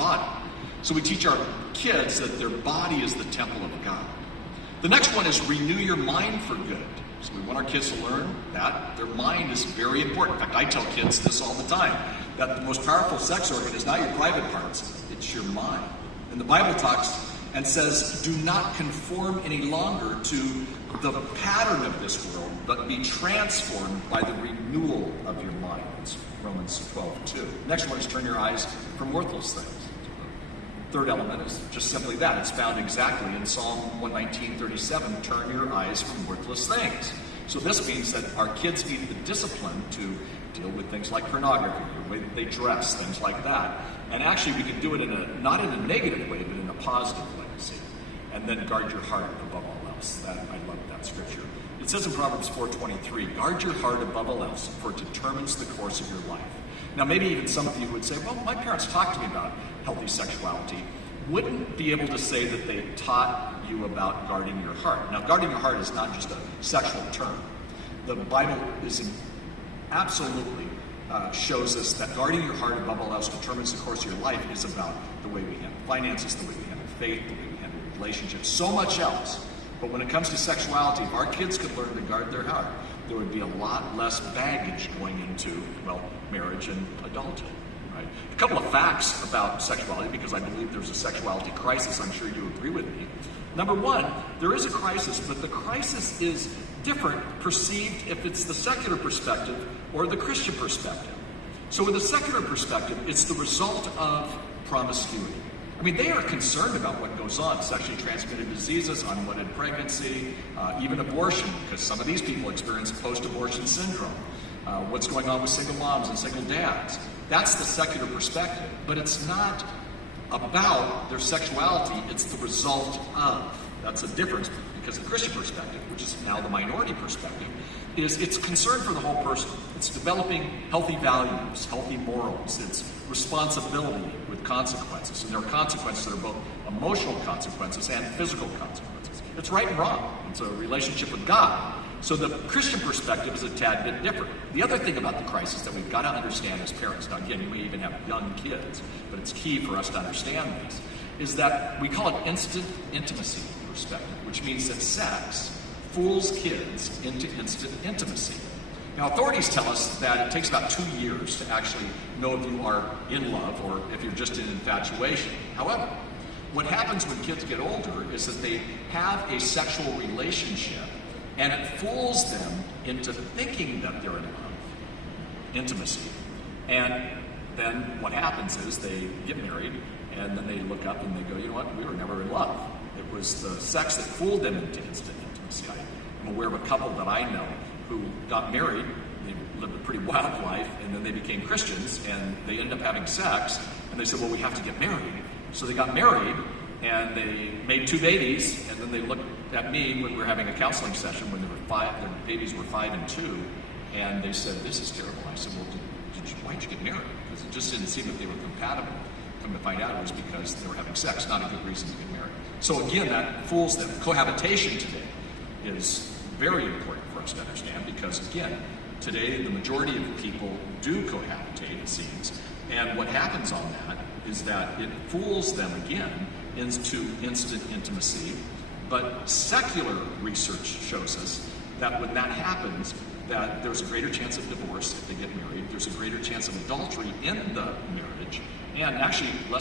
body. So we teach our kids that their body is the temple of God. The next one is renew your mind for good. So we want our kids to learn that their mind is very important. In fact, I tell kids this all the time, that the most powerful sex organ is not your private parts, it's your mind. And the Bible talks and says, do not conform any longer to the pattern of this world, but be transformed by the renewal of your mind. It's Romans 12:2. Next one is turn your eyes from worthless things. Third element is just simply that. It's found exactly in Psalm 119:37, turn your eyes from worthless things. So this means that our kids need the discipline to deal with things like pornography, the way that they dress, things like that. And actually we can do it not in a negative way, but in a positive way, see. And then guard your heart above all else. I love that scripture. It says in Proverbs 4:23, guard your heart above all else, for it determines the course of your life. Now maybe even some of you would say, well, my parents talked to me about healthy sexuality. Wouldn't be able to say that they taught you about guarding your heart. Now guarding your heart is not just a sexual term. The Bible absolutely shows us that guarding your heart above all else determines the course of your life is about the way we handle finances, the way we handle faith, the way we handle relationships, so much else. But when it comes to sexuality, if our kids could learn to guard their heart, there would be a lot less baggage going into, well, marriage and adulthood, right? A couple of facts about sexuality, because I believe there's a sexuality crisis. I'm sure you agree with me. Number one, there is a crisis, but the crisis is different perceived if it's the secular perspective or the Christian perspective. So with the secular perspective, it's the result of promiscuity. I mean, they are concerned about what goes on, sexually transmitted diseases, unwanted pregnancy, even abortion, because some of these people experience post-abortion syndrome. What's going on with single moms and single dads. That's the secular perspective, but it's not about their sexuality, it's the result of. That's a difference, because the Christian perspective, which is now the minority perspective, is it's concern for the whole person. It's developing healthy values, healthy morals. It's responsibility with consequences. And there are consequences that are both emotional consequences and physical consequences. It's right and wrong. It's a relationship with God. So the Christian perspective is a tad bit different. The other thing about the crisis that we've got to understand as parents, now again, you may even have young kids, but it's key for us to understand this, is that we call it instant intimacy perspective, which means that sex fools kids into instant intimacy. Now, authorities tell us that it takes about 2 years to actually know if you are in love or if you're just in infatuation. However, what happens when kids get older is that they have a sexual relationship and it fools them into thinking that they're in love, intimacy. And then what happens is they get married and then they look up and they go, you know what, we were never in love. It was the sex that fooled them into instant intimacy. I'm aware of a couple that I know who got married, they lived a pretty wild life, and then they became Christians, and they ended up having sex, and they said, well, we have to get married. So they got married, and they made 2 babies, and then they looked at me when we were having a counseling session when they were 5, their babies were 5 and 2, and they said, this is terrible. I said, well, why did you get married? Because it just didn't seem that they were compatible. Come to find out it was because they were having sex, not a good reason to get married. So again, that fools them. Cohabitation today is very important for us to understand because, again, today the majority of people do cohabitate, it seems, and what happens on that is that it fools them again into instant intimacy, but secular research shows us that when that happens, that there's a greater chance of divorce if they get married, there's a greater chance of adultery in the marriage, and actually less